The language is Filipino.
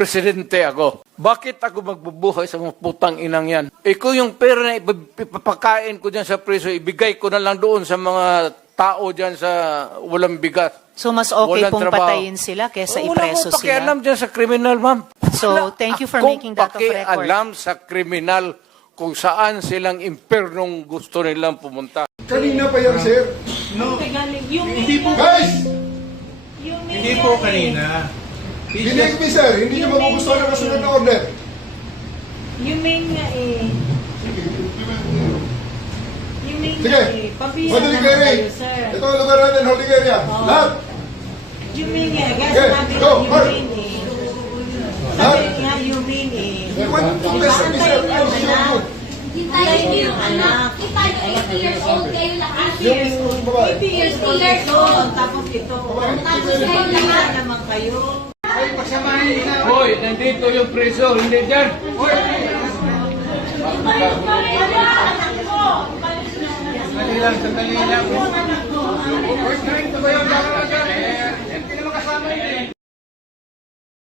presidente ako. Bakit ako magbubuhay sa mga putang inang yan? Kung yung pera na ipapakain ko dyan sa preso, ibigay ko na lang doon sa mga tao dyan sa walang bigas. So mas okay Walang pong trabaho. patayin sila kesa Wala ipreso akong pakialam sila. dyan sa kriminal, ma'am. So thank you for making that of record. Pakialam sa kriminal kung saan silang impernong gusto nilang pumunta. Kanina pa yan, sir. No, Hindi po, Guys! hindi po kanina. Dinig me, sir. Hindi nyo magugustuhan ang kasunod na order. You mean nga eh. You mean Sige. nga eh. Pabiyan Holding naman area. kayo, sir. Ito ang lugar natin, holding area. Oo. Lahat. You mean nga. Kaya Okay, sinabi go, ko, you Mark. mean eh. Lahat. Sabi nga, you mean eh. You want to listen me, sir. I'll show you. Hintayin niyo yung anak. Kita niyo, 80 years old kayo lahat. 80 years old. babae. 80 years old years ito. old. Tapos ito. Tapos kayo Wala lahat. naman kayo. Hoy, nandito yung preso, hindi dyan. Sandali lang. Anak ko. First time, ito ba yung